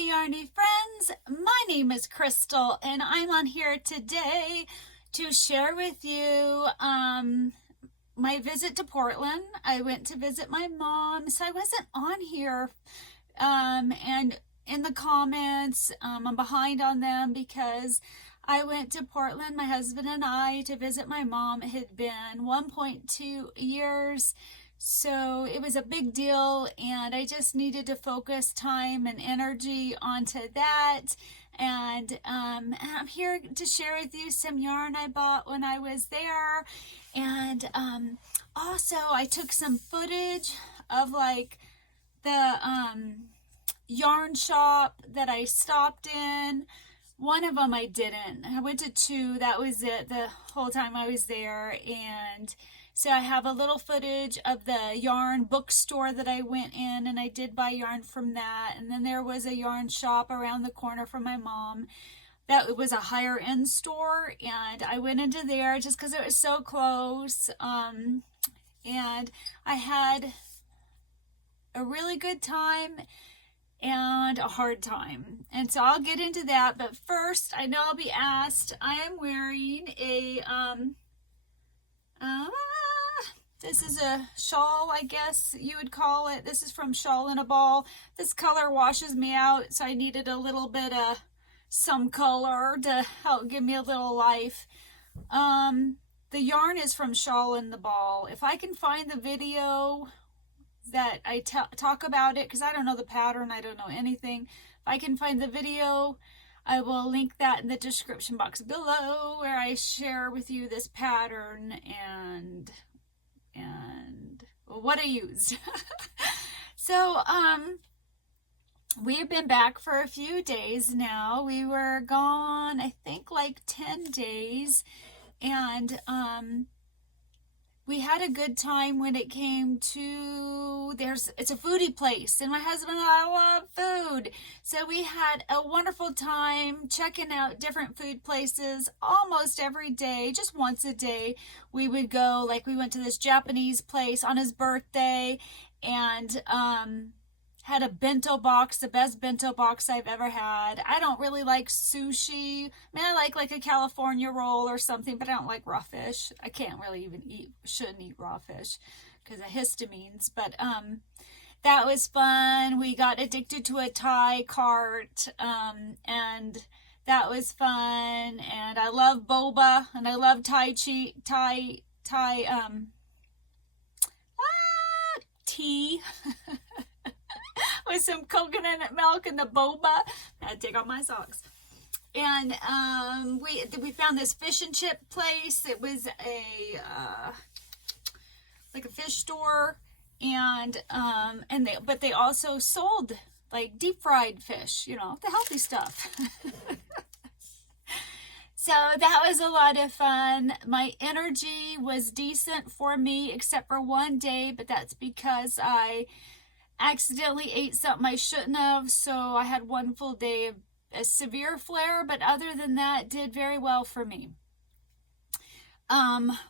Hi Yarny friends, my name is Crystal and I'm on here today to share with you my visit to Portland. I went to visit my mom, so I wasn't on here and in the comments I'm behind on them because I went to Portland, my husband and I, to visit my mom. It had been 1.2 years. So it was a big deal and I just needed to focus time and energy onto that. And I'm here to share with you some yarn I bought when I was there. And also I took some footage of like the yarn shop that I stopped in. One of them I didn't. I went to two. That was it the whole time I was there. And so I have a little footage of the yarn bookstore that I went in, and I did buy yarn from that. And then there was a yarn shop around the corner from my mom. That was a higher end store, and I went into there just because it was so close. And I had a really good time and a hard time. And so I'll get into that. But first, I know I'll be asked, I am wearing a this is a shawl, I guess you would call it. This is from Shawl in a Ball. This color washes me out, so I needed a little bit of some color to help give me a little life. The yarn is from Shawl in the Ball. If I can find the video that I talk about it, because I don't know the pattern, I don't know anything. If I can find the video, I will link that in the description box below where I share with you this pattern and what I used. So we've been back for a few days now. We were gone I think like 10 days, and we had a good time when it came to, it's a foodie place, and my husband and I love food. So we had a wonderful time checking out different food places almost every day. Just once a day we would go, like we went to this Japanese place on his birthday and had a bento box, the best bento box I've ever had. I don't really like sushi. I mean, I like a California roll or something, but I don't like raw fish. I can't really even shouldn't eat raw fish because of histamines. But that was fun. We got addicted to a Thai cart, and that was fun. And I love boba, and I love tea. With some coconut milk and the boba. I had to take off my socks. And we found this fish and chip place. It was like a fish store, and they also sold like deep fried fish, you know, the healthy stuff. So that was a lot of fun. My energy was decent for me except for one day, but that's because I accidentally ate something I shouldn't have, so I had one full day of a severe flare, but other than that, did very well for me.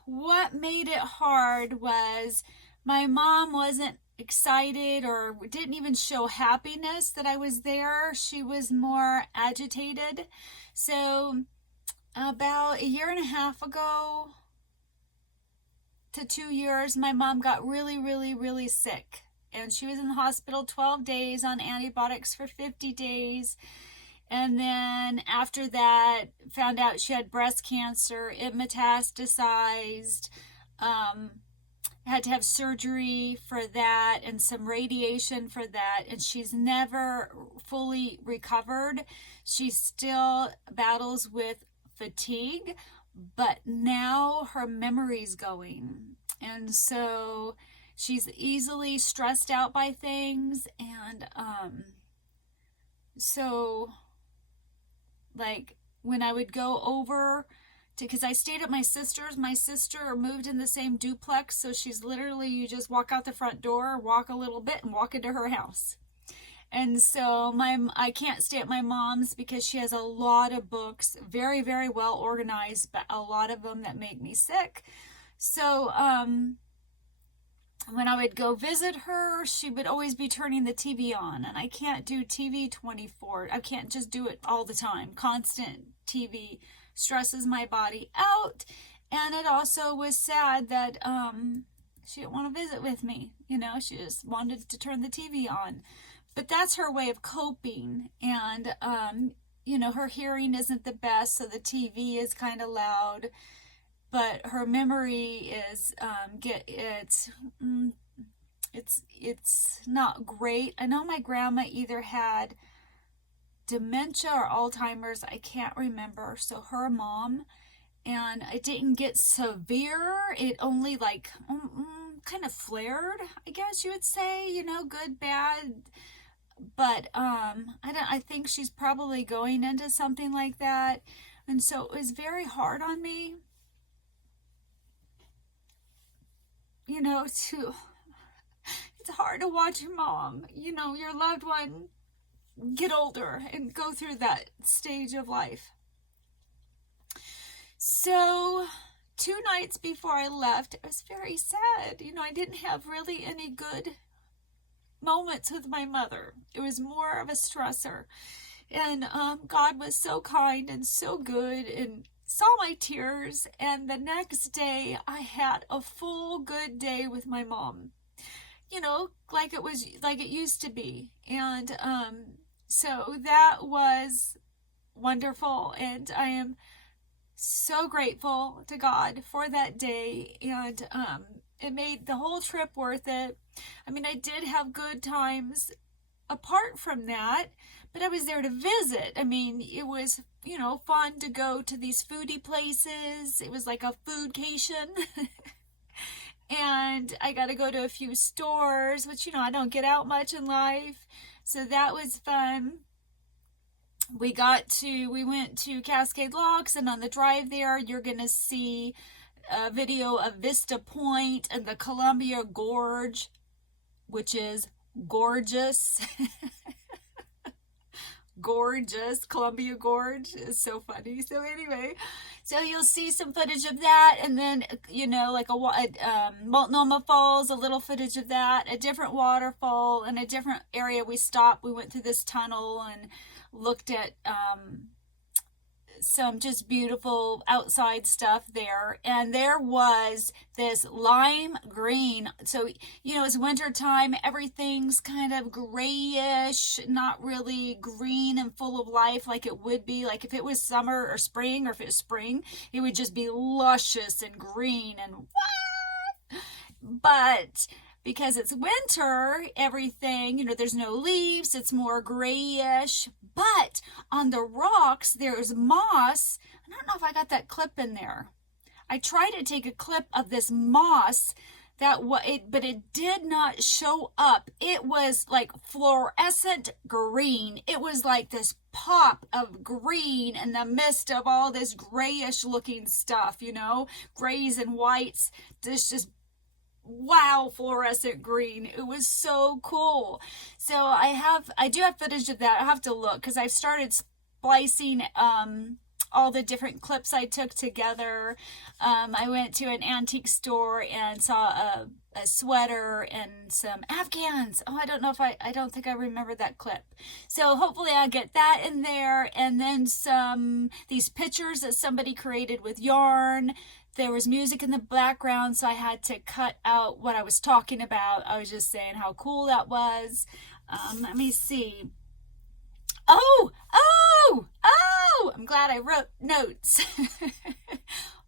What made it hard was my mom wasn't excited or didn't even show happiness that I was there. She was more agitated. So about a year and a half ago to 2 years, my mom got really sick. And she was in the hospital 12 days on antibiotics for 50 days. And then after that, found out she had breast cancer. It metastasized. Had to have surgery for that and some radiation for that. And she's never fully recovered. She still battles with fatigue, but now her memory's going. And so she's easily stressed out by things, and so like when I would go over to, because I stayed at my sister's, my sister moved in the same duplex, so she's literally, you just walk out the front door, walk a little bit, and walk into her house. And so I can't stay at my mom's because she has a lot of books, very well organized, but a lot of them that make me sick. So when I would go visit her, she would always be turning the TV on, and I can't do TV 24. I can't just do it all the time. Constant TV stresses my body out, and it also was sad that she didn't want to visit with me. You know, she just wanted to turn the TV on. But that's her way of coping, and you know, her hearing isn't the best, so the TV is kind of loud. But her memory is it's not great. I know my grandma either had dementia or Alzheimer's. I can't remember. So her mom, and it didn't get severe. It only like kind of flared, I guess you would say. You know, good, bad. But I think she's probably going into something like that, and so it was very hard on me. You know, it's hard to watch your mom, you know, your loved one get older and go through that stage of life. So 2 nights before I left, it was very sad. You know, I didn't have really any good moments with my mother. It was more of a stressor. And God was so kind and so good and saw my tears. And the next day I had a full good day with my mom. You know, like it used to be. And so that was wonderful. And I am so grateful to God for that day. And it made the whole trip worth it. I mean, I did have good times apart from that, but I was there to visit. I mean, it was, you know, fun to go to these foodie places. It was like a foodcation. And I got to go to a few stores, which, you know, I don't get out much in life. So that was fun. We went to Cascade Locks, and on the drive there, you're going to see a video of Vista Point and the Columbia Gorge, which is gorgeous. Gorgeous. Columbia Gorge is so funny. So anyway, so you'll see some footage of that, and then, you know, like Multnomah Falls, a little footage of that, a different waterfall, and a different area we stopped. We went through this tunnel and looked at some just beautiful outside stuff there. And there was this lime green. So, you know, it's winter time, everything's kind of grayish, not really green and full of life like it would be. Like if it was summer or spring, or if it was spring, it would just be luscious and green and what? But because it's winter, everything, you know, there's no leaves, it's more grayish. But on the rocks, there's moss. I don't know if I got that clip in there. I tried to take a clip of this moss, but it did not show up. It was like fluorescent green. It was like this pop of green in the midst of all this grayish looking stuff, you know, grays and whites. This just wow, fluorescent green. It was so cool. So I do have footage of that. I have to look because I've started splicing all the different clips I took together. I went to an antique store and saw a sweater and some Afghans. Oh, I don't know if I don't think I remember that clip. So hopefully I'll get that in there. And then these pictures that somebody created with yarn. There was music in the background, so I had to cut out what I was talking about. I was just saying how cool that was. Let me see. Oh! I'm glad I wrote notes.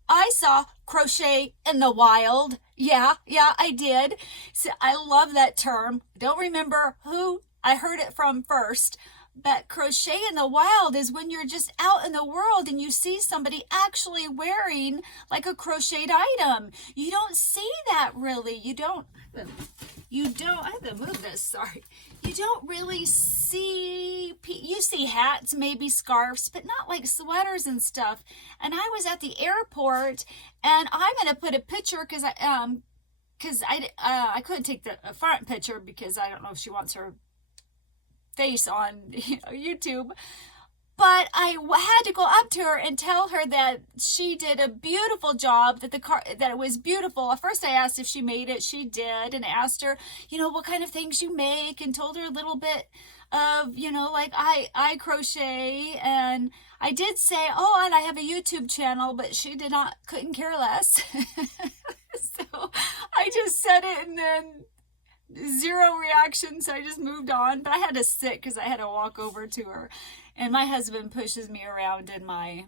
I saw Crochet in the Wild. Yeah, I did. So I love that term. Don't remember who I heard it from first. But crochet in the wild is when you're just out in the world and you see somebody actually wearing like a crocheted item. You don't see that really. You don't, I have to move this, sorry. You don't really see, you see hats, maybe scarves, but not like sweaters and stuff. And I was at the airport, and I'm going to put a picture because I couldn't take the front picture because I don't know if she wants her face on YouTube, but I had to go up to her and tell her that she did a beautiful job, that it was beautiful. At first I asked if she made it. She did, and asked her, you know, what kind of things you make, and told her a little bit of, you know, like I crochet, and I did say, oh, and I have a YouTube channel, but she couldn't care less. So I just said it, and then zero reaction, so I just moved on. But I had to sit because I had to walk over to her, and my husband pushes me around in my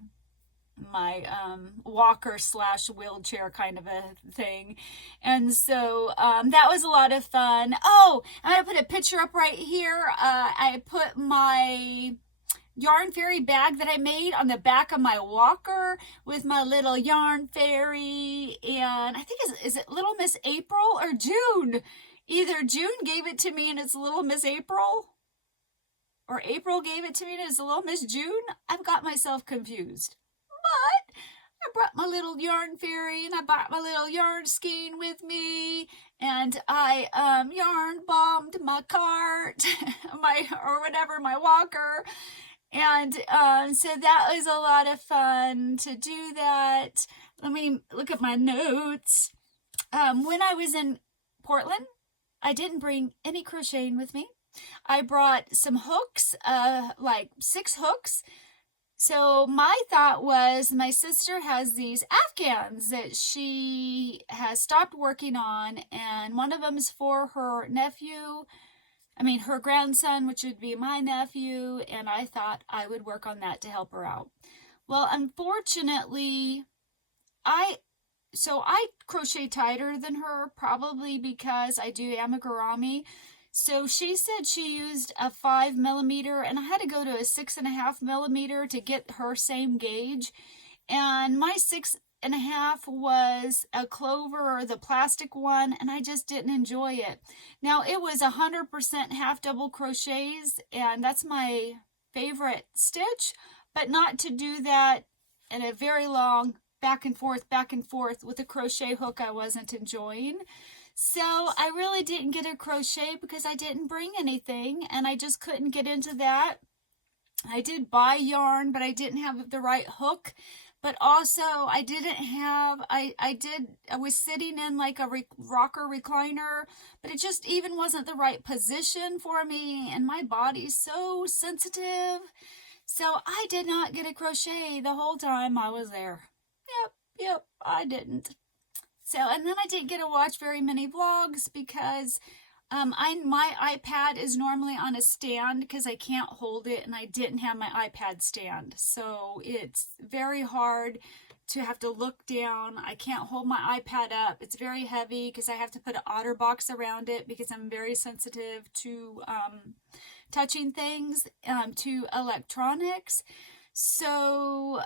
walker / wheelchair kind of a thing. And so that was a lot of fun. Oh, I'm gonna put a picture up right here. I put my yarn fairy bag that I made on the back of my walker with my little yarn fairy, and I think is it Little Miss April or June? Either June gave it to me and it's Little Miss April, or April gave it to me and it's Little Miss June. I've got myself confused. But I brought my little yarn fairy, and I brought my little yarn skein with me, and I yarn bombed my cart, my walker. And so that was a lot of fun to do that. Let me look at my notes. When I was in Portland, I didn't bring any crocheting with me. I brought some hooks, like 6 hooks. So my thought was, my sister has these Afghans that she has stopped working on, and one of them is for her her grandson, which would be my nephew, and I thought I would work on that to help her out. Well, unfortunately, I crochet tighter than her, probably because I do amigurumi. So she said she used a 5mm, and I had to go to a 6.5mm to get her same gauge. And my 6.5 was a clover, or the plastic one, and I just didn't enjoy it. Now, it was 100% half double crochets, and that's my favorite stitch, but not to do that in a very long back and forth with a crochet hook I wasn't enjoying. So I really didn't get a crochet because I didn't bring anything, and I just couldn't get into that. I did buy yarn, but I didn't have the right hook. But also I didn't have, I was sitting in like a rocker recliner, but it just even wasn't the right position for me, and my body's so sensitive. So I did not get a crochet the whole time I was there. Yep, I didn't. So, and then I didn't get to watch very many vlogs because my iPad is normally on a stand because I can't hold it, and I didn't have my iPad stand. So it's very hard to have to look down. I can't hold my iPad up. It's very heavy because I have to put an otter box around it because I'm very sensitive to touching things, to electronics. So,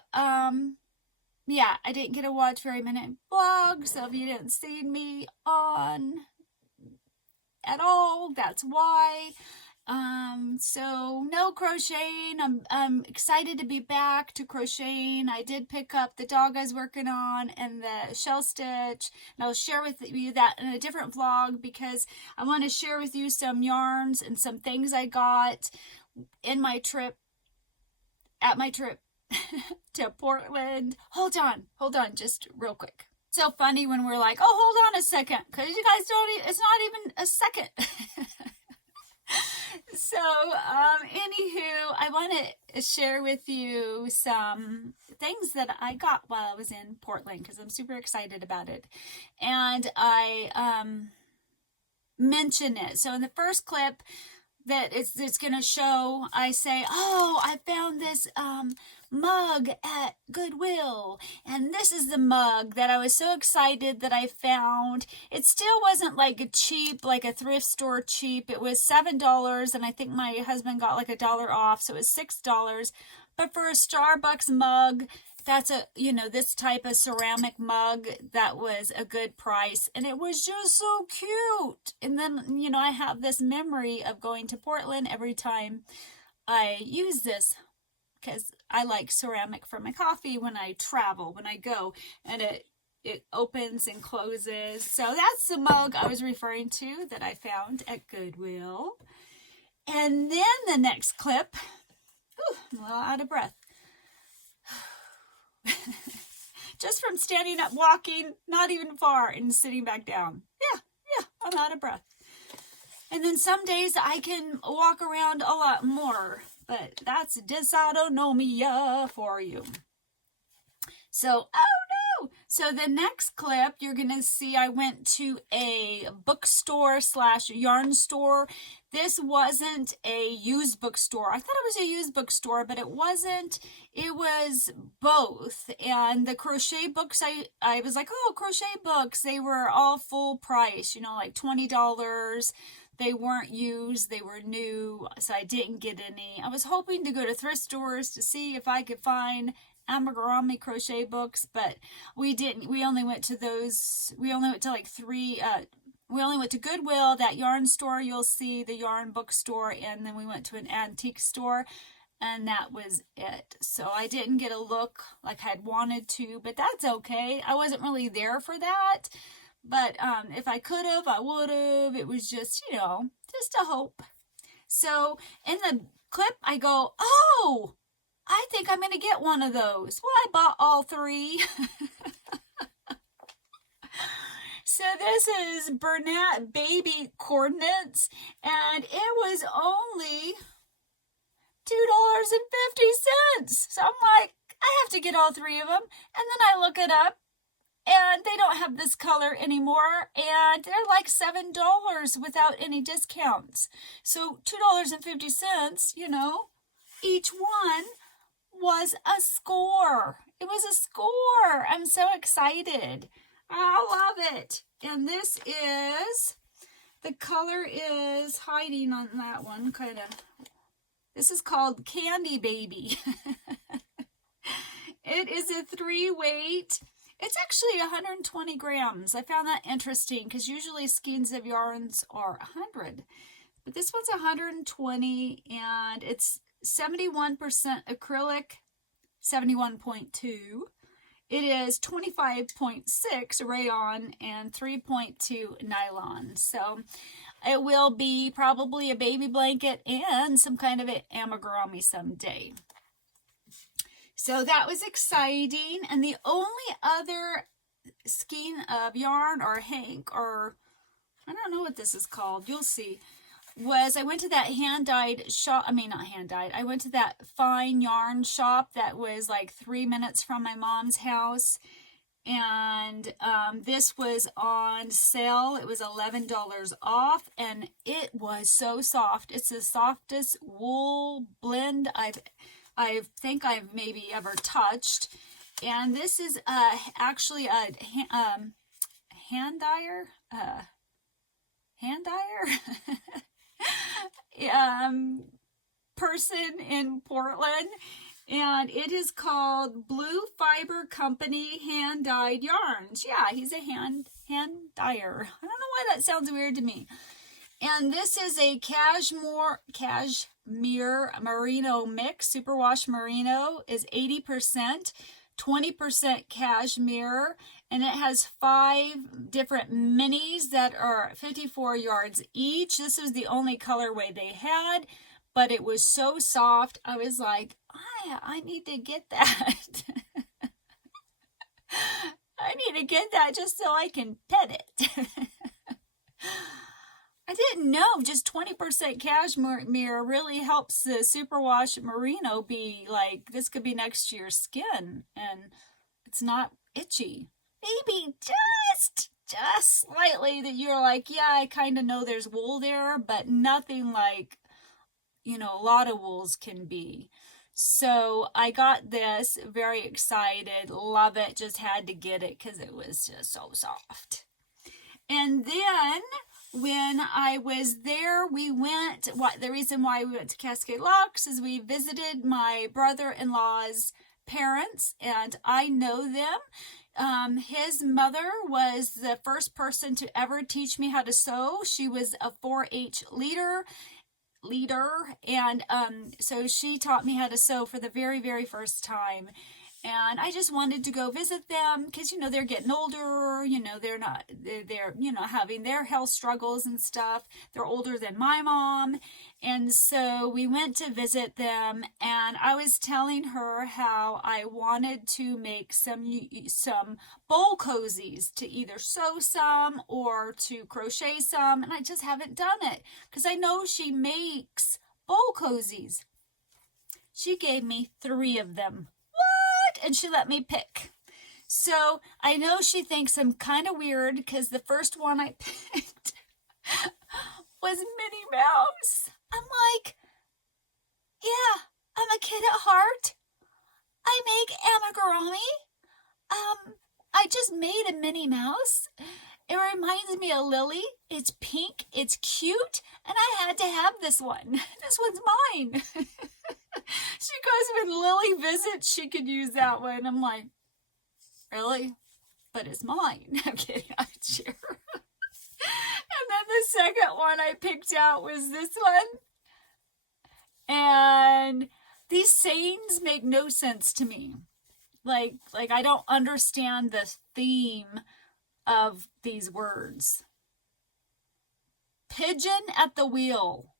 yeah, I didn't get to watch very many vlogs, so if you didn't see me on at all, that's why. So no crocheting. I'm excited to be back to crocheting. I did pick up the dog I was working on and the shell stitch, and I'll share with you that in a different vlog because I want to share with you some yarns and some things I got in my trip, to Portland. Hold on, just real quick. So funny when we're like, oh, hold on a second, because you guys it's not even a second. So, anywho, I want to share with you some things that I got while I was in Portland, because I'm super excited about it. And I mention it. So in the first clip that it's going to show, I say, oh, I found this mug at Goodwill, and this is the mug that I was so excited that I found. It still wasn't like a cheap, like a thrift store cheap. It was $7, and I think my husband got like $1 off, so it was $6. But for a Starbucks mug, that's this type of ceramic mug, that was a good price, and it was just so cute. And then, I have this memory of going to Portland every time I use this, because I like ceramic for my coffee when I travel, when I go, and it opens and closes. So that's the mug I was referring to that I found at Goodwill. And then the next clip, I'm a little out of breath. Just from standing up, walking, not even far, and sitting back down. Yeah, I'm out of breath. And then some days I can walk around a lot more, but that's dysautonomia for you. So, oh no! So the next clip, you're going to see I went to a bookstore / yarn store. This wasn't a used bookstore. I thought it was a used bookstore, but it wasn't. It was both. And the crochet books, I was like, oh, crochet books. They were all full price, you know, like $20. They weren't used. They were new. So I didn't get any. I was hoping to go to thrift stores to see if I could find amigurumi crochet books, but we didn't. We only went to those. We only went to like three. We only went to Goodwill, that yarn store you'll see, the yarn bookstore, and then we went to an antique store, and that was it. So I didn't get a look like I'd wanted to, but that's okay. I wasn't really there for that, but if I could have, I would have. It was just, you know, just a hope. So in the clip, I go, oh, I think I'm going to get one of those. Well, I bought all three. So this is Bernat Baby Coordinates, and it was only $2.50. So I'm like, I have to get all three of them. And then I look it up, and they don't have this color anymore, and they're like $7 without any discounts. So $2.50, you know, each one was a score. It was a score. I'm so excited. I love it. And this is, the color is hiding on that one, kind of. This is called Candy Baby. It is a 3-weight. It's actually 120 grams. I found that interesting because usually skeins of yarns are 100. But this one's 120, and it's 71% acrylic, 71.2. It is 25.6 rayon and 3.2 nylon. So it will be probably a baby blanket and some kind of an amigurumi someday. So that was exciting. And the only other skein of yarn or hank, or I don't know what this is called, you'll see, was I went to that hand-dyed shop. I mean, not hand-dyed. I went to that fine yarn shop that was like 3 minutes from my mom's house. And this was on sale. It was $11 off, and it was so soft. It's the softest wool blend I think I've maybe ever touched. And this is actually a hand dyer. Person in Portland, and it is called Blue Fiber Company Hand Dyed Yarns. Yeah, he's a hand dyer. I don't know why that sounds weird to me. And this is a cashmere merino mix. Superwash merino is 80%, 20% cashmere, and it has 5 different minis that are 54 yards each. This was the only colorway they had, but it was so soft. I was like, I need to get that. I need to get that just so I can pet it. I didn't know just 20% cashmere really helps the superwash merino be like, this could be next to your skin, and it's not itchy. Maybe just slightly that you're like, yeah, I kind of know there's wool there, but nothing like, you know, a lot of wools can be. So I got this, very excited, love it, just had to get it because it was just so soft. And then when I was there, we went, the reason why we went to Cascade Locks is we visited my brother-in-law's parents, and I know them. His mother was the first person to ever teach me how to sew. She was a 4-H leader, and so she taught me how to sew for the very, very first time. And I just wanted to go visit them because, you know, they're getting older, you know, they're, you know, having their health struggles and stuff. They're older than my mom. And so we went to visit them, and I was telling her how I wanted to make some bowl cozies, to either sew some or to crochet some, and I just haven't done it because I know she makes bowl cozies. She gave me 3 of them. What? And she let me pick. So I know she thinks I'm kind of weird because the first one I picked was Minnie Mouse. I'm like, yeah, I'm a kid at heart. I make amigurumi. I just made a Minnie Mouse. It reminds me of Lily. It's pink, it's cute, and I had to have this one. This one's mine. She goes, when Lily visits, she could use that one. I'm like, really? But it's mine. I'm kidding, I'm sure. And then the second one I picked out was this one. And these sayings make no sense to me. Like I don't understand the theme of these words. Pigeon at the wheel.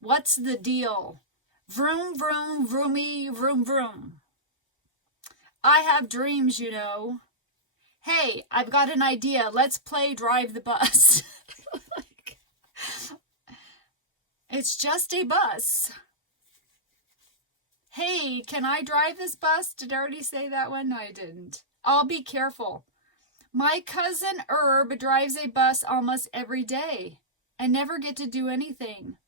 What's the deal? Vroom, vroom, vroomy, vroom, vroom. I have dreams, you know. Hey, I've got an idea. Let's play drive the bus. It's just a bus. Hey, can I drive this bus? Did I already say that one? No, I didn't. I'll be careful. My cousin Herb drives a bus almost every day. I never get to do anything.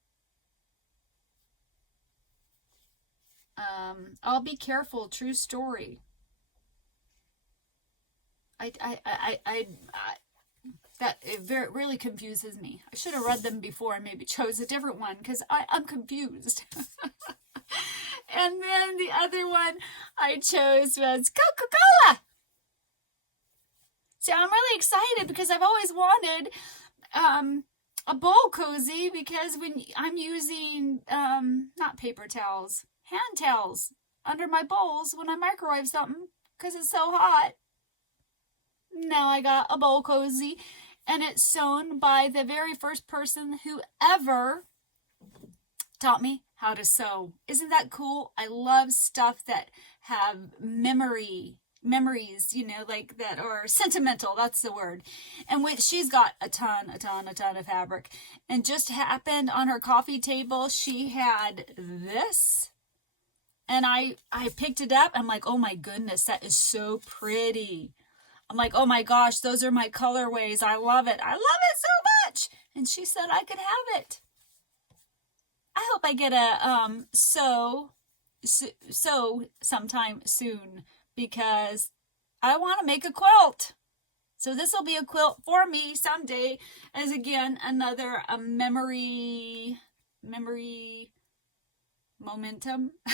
I'll be careful. True story. That it really confuses me. I should have read them before and maybe chose a different one because I'm confused. And then the other one I chose was Coca-Cola. So I'm really excited because I've always wanted a bowl cozy, because when I'm using not paper towels, hand towels under my bowls when I microwave something because it's so hot. Now I got a bowl cozy, and it's sewn by the very first person who ever taught me how to sew. Isn't that cool? I love stuff that have memories, you know, like that, or sentimental, that's the word. And when she's got a ton of fabric, and just happened on her coffee table, she had this, and I picked it up. I'm like, oh my goodness, that is so pretty. I'm like, oh my gosh, those are my colorways. I love it. I love it so much. And she said I could have it. I hope I get a sew sometime soon, because I want to make a quilt. So this will be a quilt for me someday, as again another memory momentum. I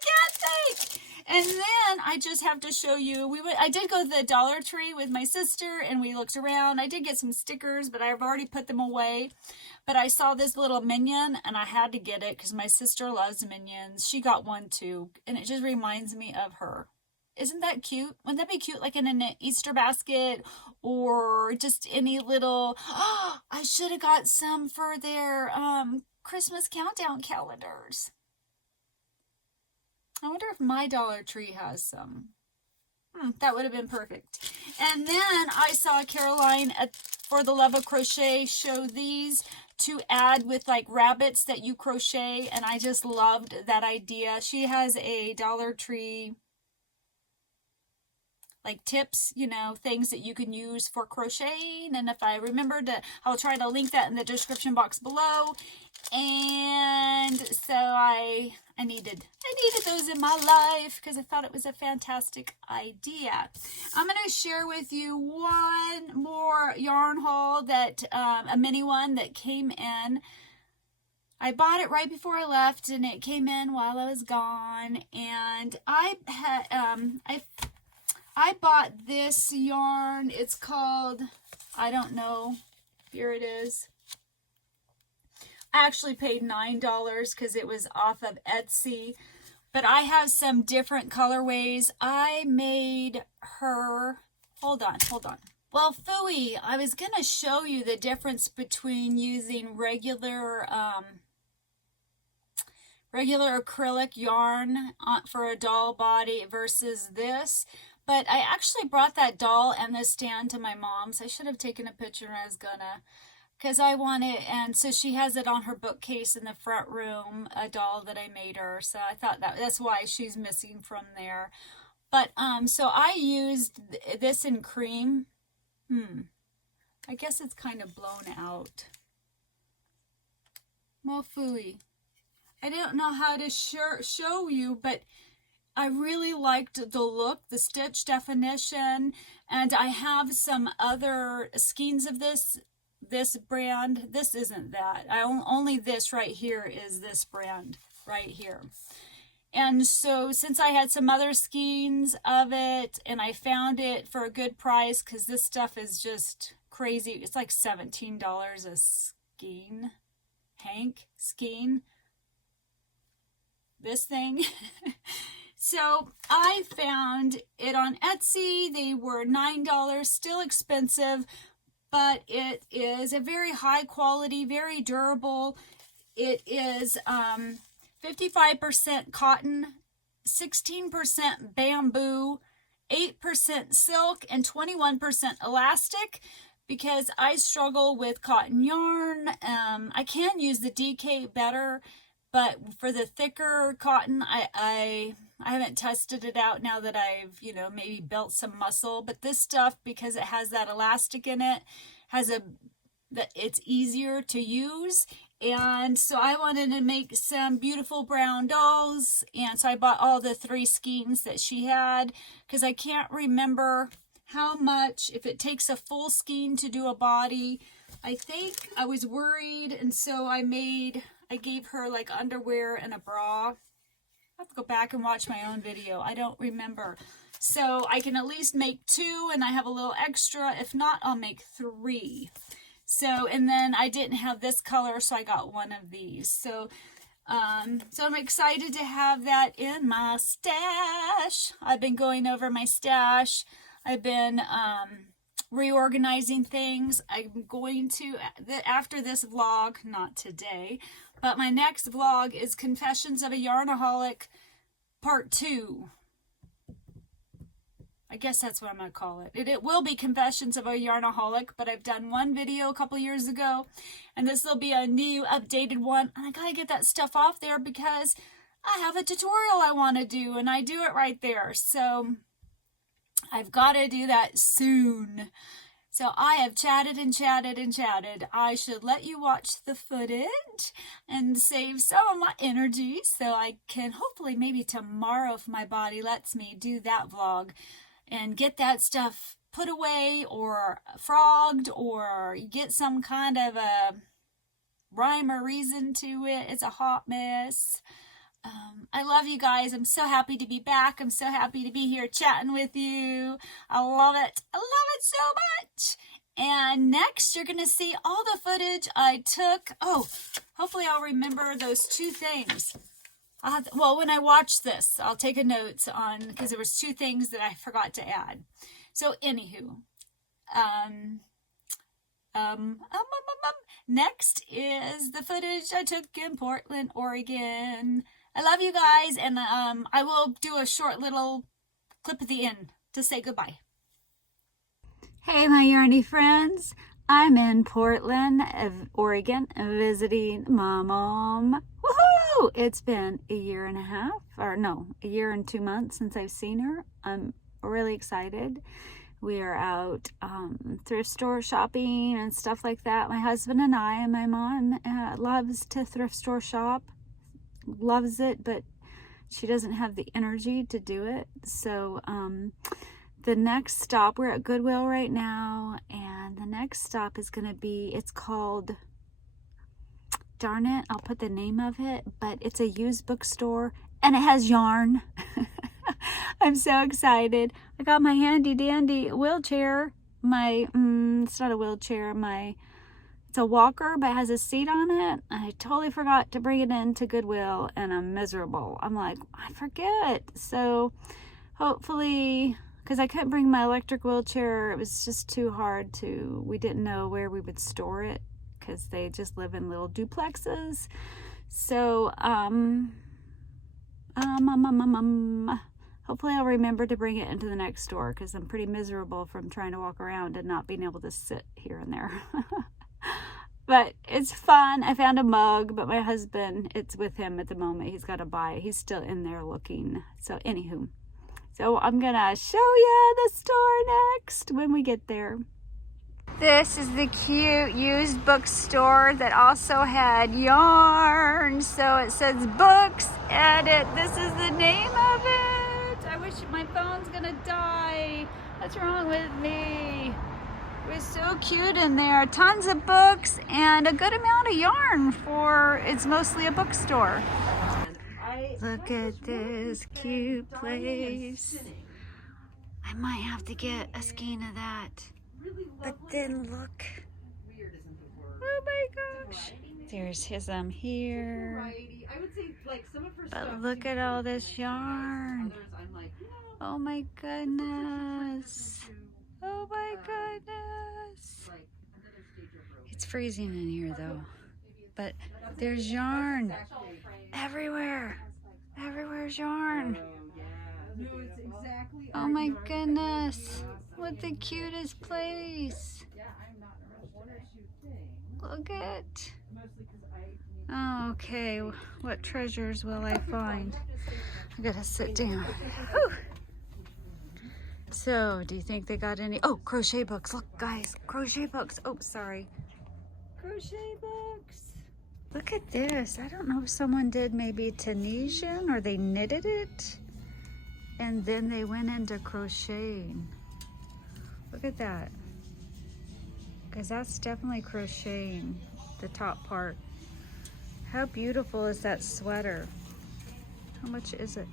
can't think. And then I just have to show you, I did go to the Dollar Tree with my sister, and we looked around. I did get some stickers, but I've already put them away. But I saw this little minion, and I had to get it because my sister loves minions. She got one too, and it just reminds me of her. Isn't that cute? Wouldn't that be cute, like in an Easter basket, or just any little... Oh, I should have got some for their Christmas countdown calendars. I wonder if my Dollar Tree has some. That would have been perfect. And then I saw Caroline at For the Love of Crochet show these to add with like rabbits that you crochet, and I just loved that idea. She has a Dollar Tree like tips, you know, things that you can use for crocheting, and if I remember I'll try to link that in the description box below. And so I needed those in my life because I thought it was a fantastic idea. I'm going to share with you one more yarn haul, that a mini one that came in. I bought it right before I left, and it came in while I was gone. And I bought this yarn. It's called, I don't know, here it is. actually paid $9 because it was off of Etsy. But I have some different colorways. I made her, hold on. Well, phooey, I was going to show you the difference between using regular acrylic yarn for a doll body versus this. But I actually brought that doll and the stand to my mom's. I should have taken a picture when I was gonna, because I want it, and so she has it on her bookcase in the front room, a doll that I made her. So I thought that's why she's missing from there. But so I used this in cream. I guess it's kind of blown out. Well, phooey. I don't know how to show you, but I really liked the look, the stitch definition, and I have some other skeins of this brand. This isn't that. Only this right here is this brand right here. And so since I had some other skeins of it, and I found it for a good price, because this stuff is just crazy. It's like $17 a skein. Skein. This thing. So I found it on Etsy. They were $9, still expensive, but it is a very high quality, very durable. It is 55% cotton, 16% bamboo, 8% silk, and 21% elastic. Because I struggle with cotton yarn, I can use the DK better. But for the thicker cotton, I haven't tested it out now that I've, maybe built some muscle. But this stuff, because it has that elastic in it, it's easier to use. And so I wanted to make some beautiful brown dolls. And so I bought all the 3 skeins that she had, because I can't remember how much, if it takes a full skein to do a body. I think I was worried, and so I gave her like underwear and a bra. I'll have to go back and watch my own video. I don't remember. So I can at least make 2, and I have a little extra. If not, I'll make 3. So, and then I didn't have this color, so I got one of these. So I'm excited to have that in my stash. I've been going over my stash. I've been reorganizing things. I'm going to, after this vlog, not today, but my next vlog is Confessions of a Yarnaholic Part 2. I guess that's what I'm going to call it. It will be Confessions of a Yarnaholic, but I've done one video a couple years ago, and this will be a new updated one. And I got to get that stuff off there because I have a tutorial I want to do, and I do it right there. So I've got to do that soon. So I have chatted and chatted and chatted. I should let you watch the footage and save some of my energy so I can hopefully maybe tomorrow, if my body lets me, do that vlog and get that stuff put away or frogged or get some kind of a rhyme or reason to it. It's a hot mess. I love you guys. I'm so happy to be back. I'm so happy to be here chatting with you. I love it. I love it so much. And next, you're going to see all the footage I took. Oh, hopefully I'll remember those 2 things. Well, when I watch this, I'll take a note on, because there was 2 things that I forgot to add. So, anywho, next is the footage I took in Portland, Oregon. I love you guys, and I will do a short little clip at the end to say goodbye. Hey, my yarny friends. I'm in Portland, Oregon, visiting my mom. Woohoo! It's been a year and a year and 2 months since I've seen her. I'm really excited. We are out thrift store shopping and stuff like that. My husband and I, and my mom loves to thrift store shop. Loves it, but she doesn't have the energy to do it. So the next stop, we're at Goodwill right now, and the next stop is going to be, it's called, darn it, I'll put the name of it, but it's a used bookstore, and it has yarn. I'm so excited. I got my handy dandy wheelchair, it's not a wheelchair, It's a walker, but it has a seat on it. I totally forgot to bring it into Goodwill, and I'm miserable. I'm like, I forget. So hopefully, because I couldn't bring my electric wheelchair, it was just too hard to, we didn't know where we would store it because they just live in little duplexes. So, hopefully I'll remember to bring it into the next store because I'm pretty miserable from trying to walk around and not being able to sit here and there. But it's fun. I found a mug, but my husband, it's with him at the moment. He's got to buy it. He's still in there looking. So anywho, so I'm going to show you the store next when we get there. This is the cute used bookstore that also had yarn. So it says books and this is the name of it. I wish my phone's gonna die. What's wrong with me? It was so cute in there. Tons of books and a good amount of yarn for, it's mostly a bookstore. Look at this cute place. I might have to get a skein of that. But then look. Oh my gosh. There's his here. But look at all this yarn. Oh my goodness. Oh my goodness. It's freezing in here though. But there's yarn everywhere. Everywhere's yarn. Oh my goodness. What the cutest place. Look at. Oh, okay, what treasures will I find? I gotta sit down. Whew. So, do you think they got any? Oh, crochet books. Look, guys, crochet books. Oh, sorry. Crochet books. Look at this. I don't know if someone did maybe Tunisian or they knitted it and then they went into crocheting. Look at that. Because that's definitely crocheting, the top part. How beautiful is that sweater? How much is it?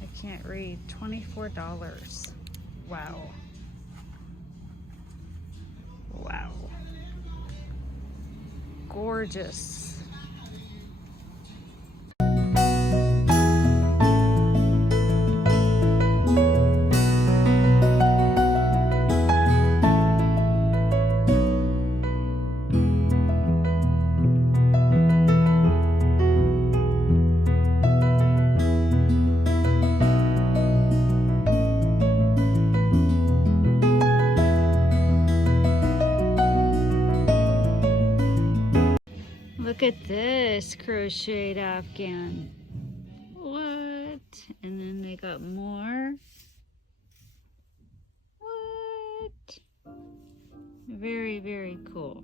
I can't read. $24. Wow. Wow. Gorgeous. Look at this crocheted afghan. What? And then they got more. What? Very, very cool.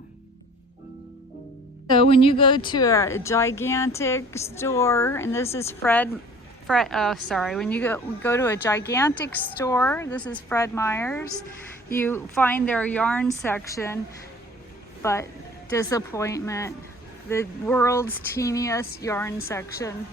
So when you go to a gigantic store, and this is when you go to a gigantic store, this is Fred Meyer's, you find their yarn section, but disappointment. The world's teeniest yarn section.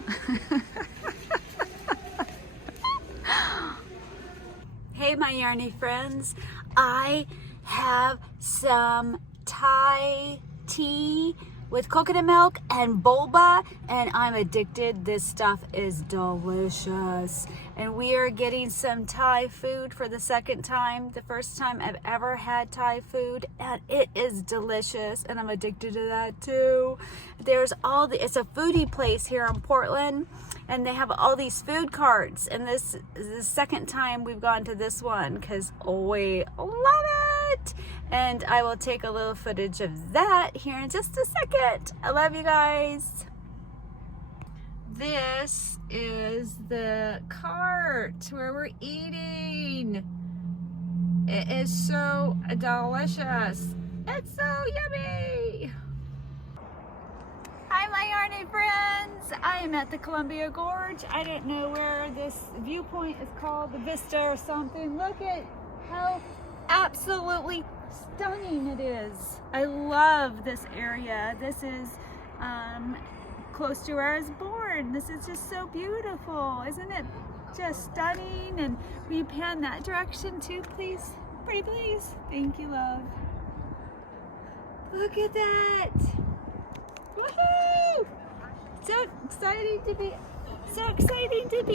Hey, my yarny friends. I have some Thai tea with coconut milk and boba, and I'm addicted. This stuff is delicious. And we are getting some Thai food for the second time. The first time I've ever had Thai food, and it is delicious, and I'm addicted to that too. It's a foodie place here in Portland, and they have all these food carts, and this is the second time we've gone to this one because we love it. And I will take a little footage of that here in just a second. I love you guys. This is the cart where we're eating. It is so delicious. It's so yummy. Hi, my yarny friends. I am at the Columbia Gorge. I don't know where this viewpoint is called, the vista or something. Look at how absolutely stunning it is. I love this area. This is close to where I was born. This is just so beautiful. Isn't it just stunning? And will you pan that direction too, please? Pretty please. Thank you, love. Look at that. Woohoo! So exciting to be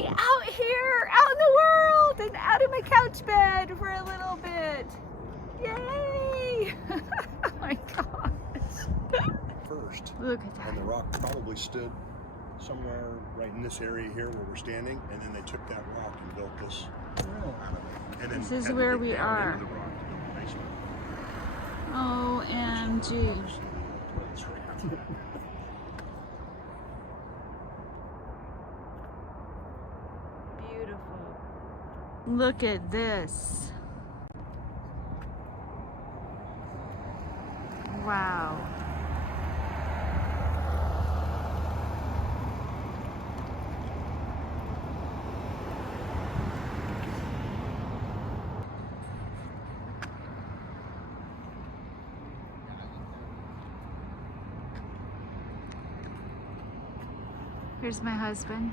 out here, out in the world, and out of my couch bed for a little bit. Yay! Oh my gosh. First. Look at that. And the rock probably stood somewhere right in this area here where we're standing, and then they took that rock and built this out of it. And then This is where we are. Into the rock to build the basement. OMG. Beautiful. Look at this. Wow. Here's my husband.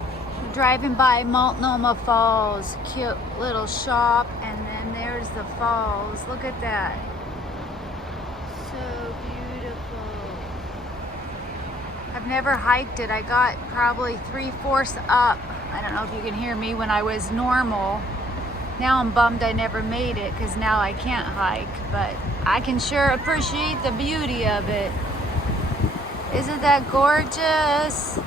We're driving by Multnomah Falls, cute little shop, and then there's the falls. Look at that. So beautiful. I've never hiked it. I got probably 3/4 up. I don't know if you can hear me when I was normal. Now I'm bummed I never made it because now I can't hike, but I can sure appreciate the beauty of it. Isn't that gorgeous?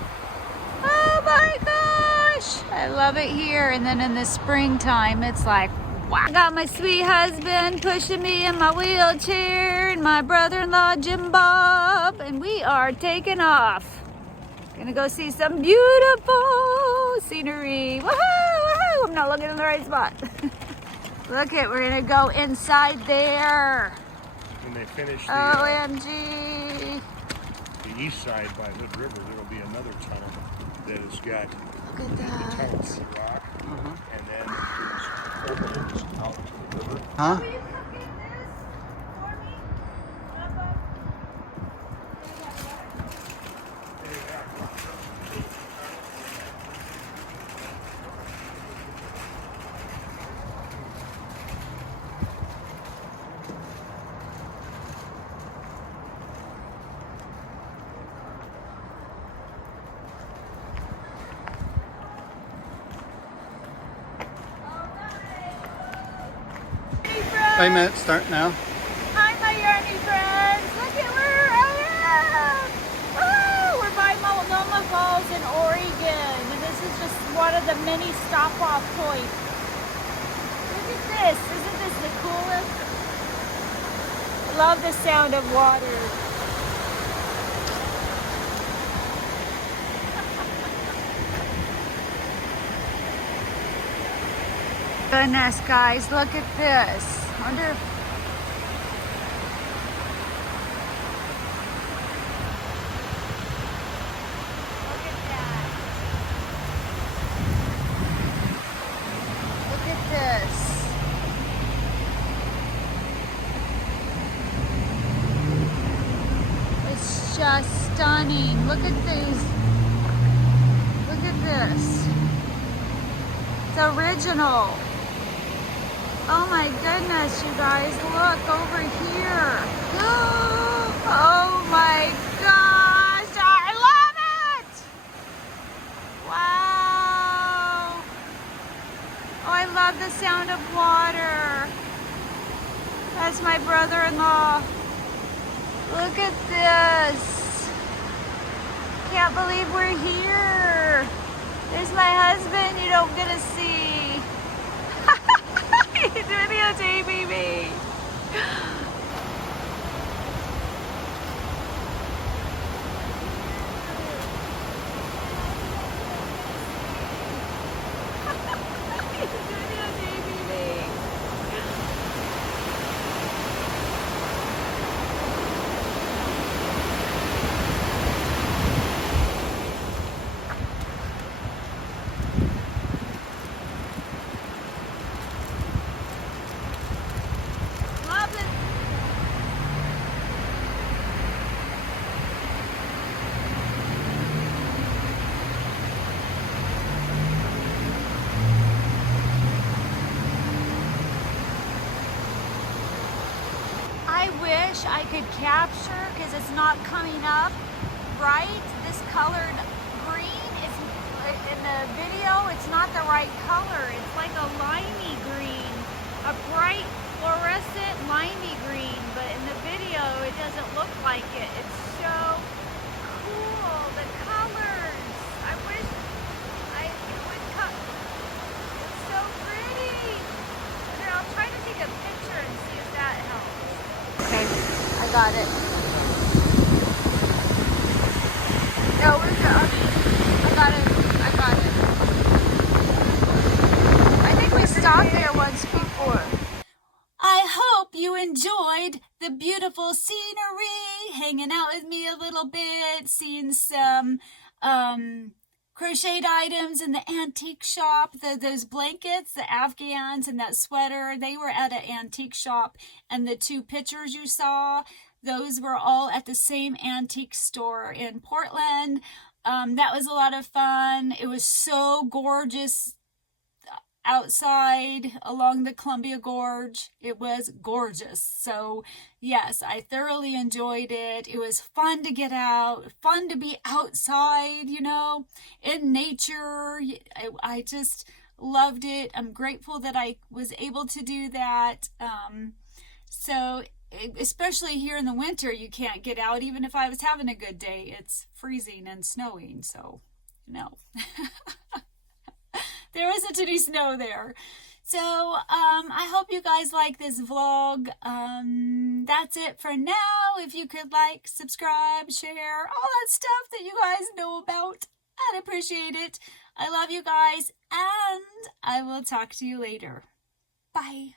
Oh my gosh! I love it here. And then in the springtime, it's like, wow. I got my sweet husband pushing me in my wheelchair and my brother-in-law, Jim Bob, and we are taking off. Gonna go see some beautiful scenery. Woohoo! Woohoo! I'm not looking in the right spot. Look it, we're gonna go inside there. When they finish the, OMG. the east side by Hood River, there will be another tunnel that has got Look at the that. tunnel to the rock, and then there's portals out to the river. Huh? Will you come get this for me? Hey Matt, start now. Hi, my yarny friends. Look at where I am. Woo! We're by Multnomah Falls in Oregon, and this is just one of the many stop-off points. Look at this. Isn't this the coolest? I love the sound of water. Goodness, guys, look at this. Wonder if look at that. Look at this. It's just stunning. Look at these. Look at this. It's original. Oh my goodness, you guys, look over here. Oh my gosh, I love it! Wow. Oh, I love the sound of water. That's my brother-in-law. Look at this. Can't believe we're here. There's my husband you don't get to see. He's videotaping me. He's videotaping me. Love it. wish I could capture, because it's not coming up right. This colored green is in the video, it's not the right color. It's like a limey green, a bright fluorescent limey green, but in the video it doesn't look like it. It's so cool, the colors. I wish it would come. It's so pretty. Here, I'll try to take a picture and see if that helps. Okay, I got it. No, we're good. I got it. I think we stopped there once before. I hope you enjoyed the beautiful scenery, hanging out with me a little bit, seeing some crocheted items in the antique shop. Those blankets, the Afghans and that sweater, they were at an antique shop. And the 2 pictures you saw, those were all at the same antique store in Portland. That was a lot of fun. It was so gorgeous outside along the Columbia Gorge. It was gorgeous. So yes, I thoroughly enjoyed it. It was fun to get out, fun to be outside, you know, in nature. I just loved it. I'm grateful that I was able to do that. So especially here in the winter, you can't get out. Even if I was having a good day, it's freezing and snowing. So no. There isn't any snow there. So I hope you guys like this vlog. That's it for now. If you could like, subscribe, share, all that stuff that you guys know about, I'd appreciate it. I love you guys, and I will talk to you later. Bye.